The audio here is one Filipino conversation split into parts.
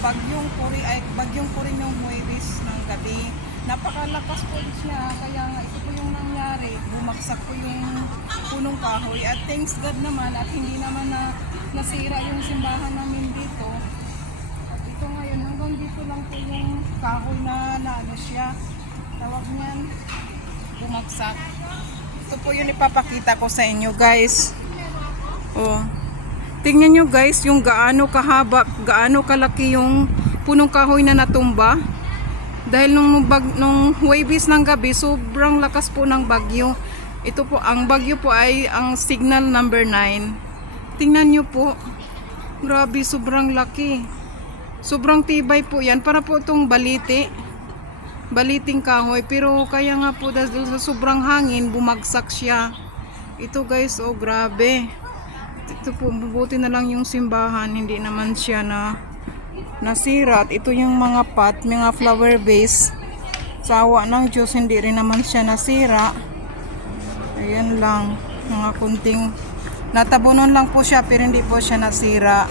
bagyong Cory yung Huwebes ng gabi. Napakalakas po siya, kaya nga ito po yung nangyari. Bumagsak po yung punong kahoy at thanks God naman at hindi naman nasira yung simbahan namin dito. At ito ngayon, hanggang dito lang po yung kahoy na ano siya. Tawag niyan, bumagsak. Ito po yung ipapakita ko sa inyo, guys. Oh. Tingnan nyo, guys, yung gaano kahaba, gaano kalaki yung punong kahoy na natumba. Dahil nung Huwebes ng gabi, sobrang lakas po ng bagyo. Ito po, ang bagyo po ay ang signal number 9. Tingnan nyo po. Grabe, sobrang laki. Sobrang tibay po yan. Para po itong baliting kahoy. Pero kaya nga po dahil sa sobrang hangin, bumagsak siya. Ito, guys, oh grabe. Ito po, mabuti na lang yung simbahan. Hindi naman siya nasira. At ito yung mga pot, mga flower vase. Sa awa ng Diyos, hindi rin naman siya nasira. Ayan lang. Mga kunting natabunon lang po siya, pero hindi po siya nasira.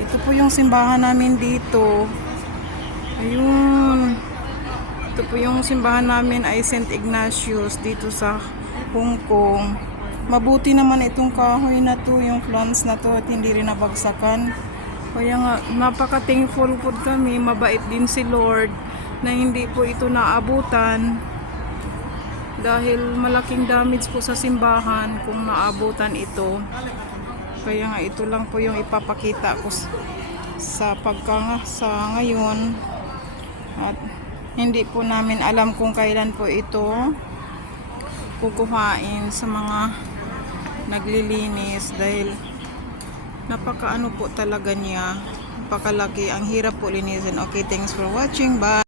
Ito po yung simbahan namin dito. Ayun. Ito po yung simbahan namin ay St. Ignatius dito sa Hong Kong. Mabuti naman itong kahoy na to, yung plants na to, at hindi rin nabagsakan. Kaya nga, napaka-thankful po kami, mabait din si Lord na hindi po ito naabutan. Dahil malaking damage po sa simbahan kung naabutan ito. Kaya nga, ito lang po yung ipapakita ko sa ngayon. At hindi po namin alam kung kailan po ito kukuhain sa mga naglilinis dahil napakaano po talaga niya, napakalaki, ang hirap po linisin. Okay, thanks for watching, bye.